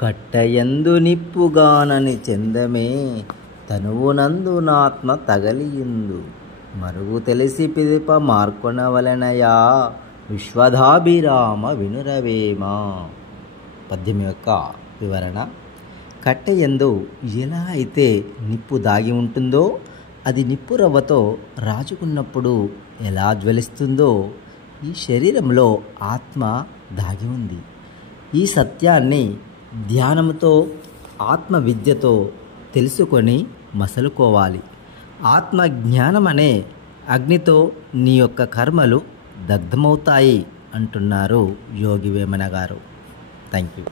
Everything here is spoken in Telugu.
కట్టయందు నిప్పుగానని చెందమే తనువునందునాత్మ తగలియుందు మరుగు తెలిసి పిదిప మార్కొనవలెనయా విశ్వధాభిరామ వినురవేమా. పద్యం యొక్క వివరణ. కట్టెయందు ఎలా అయితే నిప్పు దాగి ఉంటుందో అది నిప్పు రవ్వతో రాజుకున్నప్పుడు ఎలా జ్వలిస్తుందో ఈ శరీరంలో ఆత్మ దాగి ఉంది. ఈ సత్యాన్ని ధ్యానంతో ఆత్మ విద్యతో తెలుసుకొని మసలుకోవాలి. ఆత్మ జ్ఞానం అనే అగ్నితో నీ యొక్క కర్మలు దగ్ధమవుతాయి అంటున్నారు యోగి వేమన గారు. Thank you.